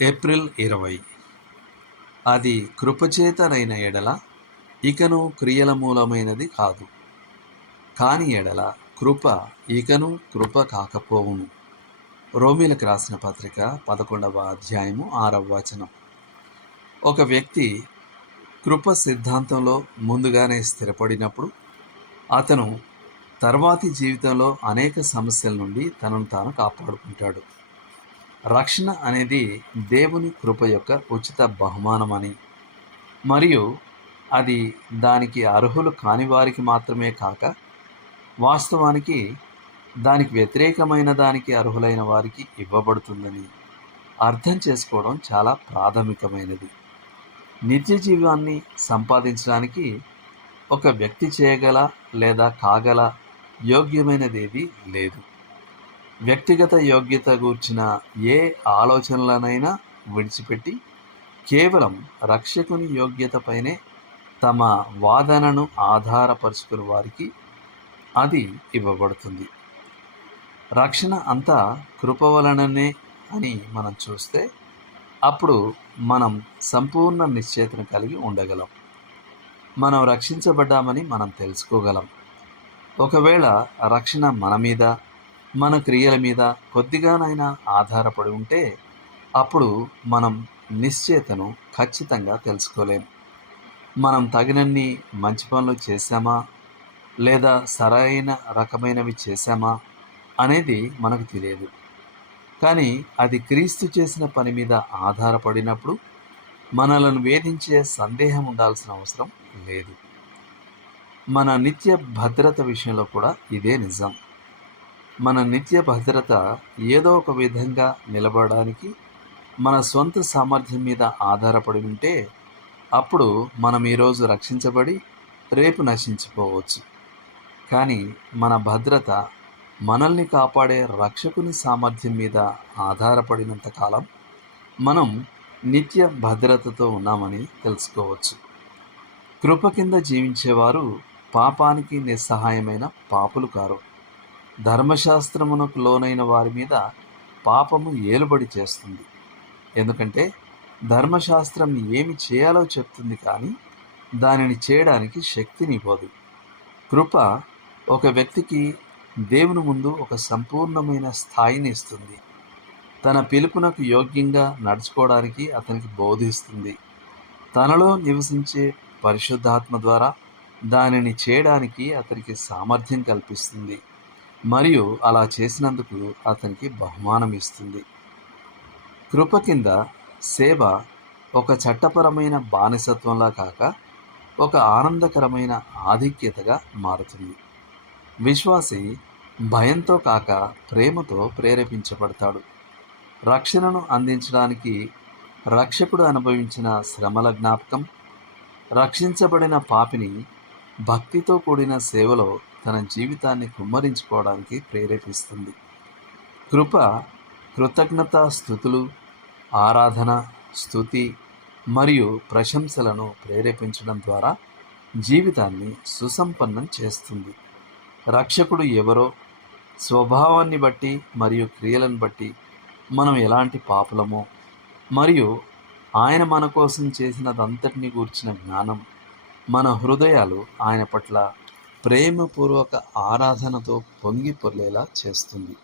April 20. అది కృపచేతనైన ఎడల ఇకను క్రియల మూలమైనది కాదు, కాని ఎడల కృప ఇకను కృప కాకపోవును. రోమీలకు రాసిన పత్రిక 11వ అధ్యాయము 6వ వచనం. ఒక వ్యక్తి కృప సిద్ధాంతంలో ముందుగానే స్థిరపడినప్పుడు అతను తర్వాతి జీవితంలో అనేక సమస్యల నుండి తనను తాను కాపాడుకుంటాడు. రక్షణ అనేది దేవుని కృప యొక్క ఉచిత బహుమానమని, మరియు అది దానికి అర్హులు కాని వారికి మాత్రమే కాక వాస్తవానికి దానికి వ్యతిరేకమైన దానికి అర్హులైన వారికి ఇవ్వబడుతుందని అర్థం చేసుకోవడం చాలా ప్రాథమికమైనది. నిత్య జీవాన్ని సంపాదించడానికి ఒక వ్యక్తి చేయగల లేదా కాగల యోగ్యమైనదేది లేదు. వ్యక్తిగత యోగ్యత గూర్చిన ఏ ఆలోచనలనైనా విడిచిపెట్టి కేవలం రక్షకుని యోగ్యతపైనే తమ వాదనను ఆధారపరుచుకుని వారికి అది ఇవ్వబడుతుంది. రక్షణ అంతా కృప వలననే అని మనం చూస్తే అప్పుడు మనం సంపూర్ణ నిశ్చయతను కలిగి ఉండగలం. మనం రక్షించబడ్డామని మనం తెలుసుకోగలం. ఒకవేళ రక్షణ మన మీద, మన క్రియల మీద కొద్దిగానైనా ఆధారపడి ఉంటే అప్పుడు మనం నిశ్చయతను ఖచ్చితంగా తెలుసుకోలేము. మనం తగినన్ని మంచి పనులు చేశామా లేదా సరైన రకమైనవి చేశామా అనేది మనకు తెలియదు. కానీ అది క్రీస్తు చేసిన పని మీద ఆధారపడినప్పుడు మనలను వేధించే సందేహం ఉండాల్సిన అవసరం లేదు. మన నిత్య భద్రత విషయంలో కూడా ఇదే నిజం. మన నిత్య భద్రత ఏదో ఒక విధంగా నిలబడడానికి మన సొంత సామర్థ్యం మీద ఆధారపడి ఉంటే అప్పుడు మనం ఈరోజు రక్షించబడి రేపు నశించిపోవచ్చు. కానీ మన భద్రత మనల్ని కాపాడే రక్షకుని సామర్థ్యం మీద ఆధారపడినంత కాలం మనం నిత్య భద్రతతో ఉన్నామని తెలుసుకోవచ్చు. కృప కింద జీవించేవారు పాపానికి నిస్సహాయమైన పాపులు కారు. ధర్మశాస్త్రమునకు లోనైన వారి మీద పాపము ఏలుబడి చేస్తుంది. ఎందుకంటే ధర్మశాస్త్రం ఏమి చేయాలో చెప్తుంది, కానీ దానిని చేయడానికి శక్తినివ్వదు. కృప ఒక వ్యక్తికి దేవుని ముందు ఒక సంపూర్ణమైన స్థాయిని ఇస్తుంది. తన పిలుపునకు యోగ్యంగా నడుచుకోవడానికి అతనికి బోధిస్తుంది. తనలో నివసించే పరిశుద్ధాత్మ ద్వారా దానిని చేయడానికి అతనికి సామర్థ్యం కల్పిస్తుంది, మరియు అలా చేసినందుకు అతనికి బహుమానం ఇస్తుంది. కృప కింద సేవ ఒక చట్టపరమైన బానిసత్వంలా కాక ఒక ఆనందకరమైన ఆధిక్యతగా మారుతుంది. విశ్వాసి భయంతో కాక ప్రేమతో ప్రేరేపించబడతాడు. రక్షణను అందించడానికి రక్షకుడు అనుభవించిన శ్రమల జ్ఞాపకం రక్షించబడిన పాపిని భక్తితో కూడిన సేవలో తన జీవితాన్ని కుమ్మరించుకోవడానికి ప్రేరేపిస్తుంది. కృప కృతజ్ఞతా స్తుతులు, ఆరాధన, స్తుతి మరియు ప్రశంసలను ప్రేరేపించడం ద్వారా జీవితాన్ని సుసంపన్నం చేస్తుంది. రక్షకుడు ఎవరో, స్వభావాన్ని బట్టి మరియు క్రియలను బట్టి మనం ఎలాంటి పాపులమో, మరియు ఆయన మన కోసం చేసినదంతటిని గూర్చిన జ్ఞానం మన హృదయాలు ఆయన పట్ల ప్రేమపూర్వక ఆరాధనతో పొంగి పొర్లేలా చేస్తుంది.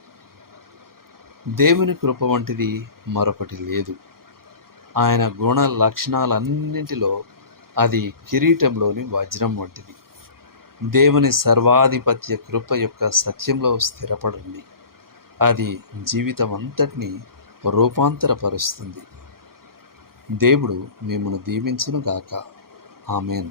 దేవుని కృప వంటిది మరొకటి లేదు. ఆయన గుణ లక్షణాలన్నింటిలో అది కిరీటంలోని వజ్రం వంటిది. దేవుని సర్వాధిపత్య కృప యొక్క సత్యంలో స్థిరపడండి. అది జీవితం అంతటినీ రూపాంతరపరుస్తుంది. దేవుడు మిమ్మల్ని దీవించునుగాక. ఆమేన్.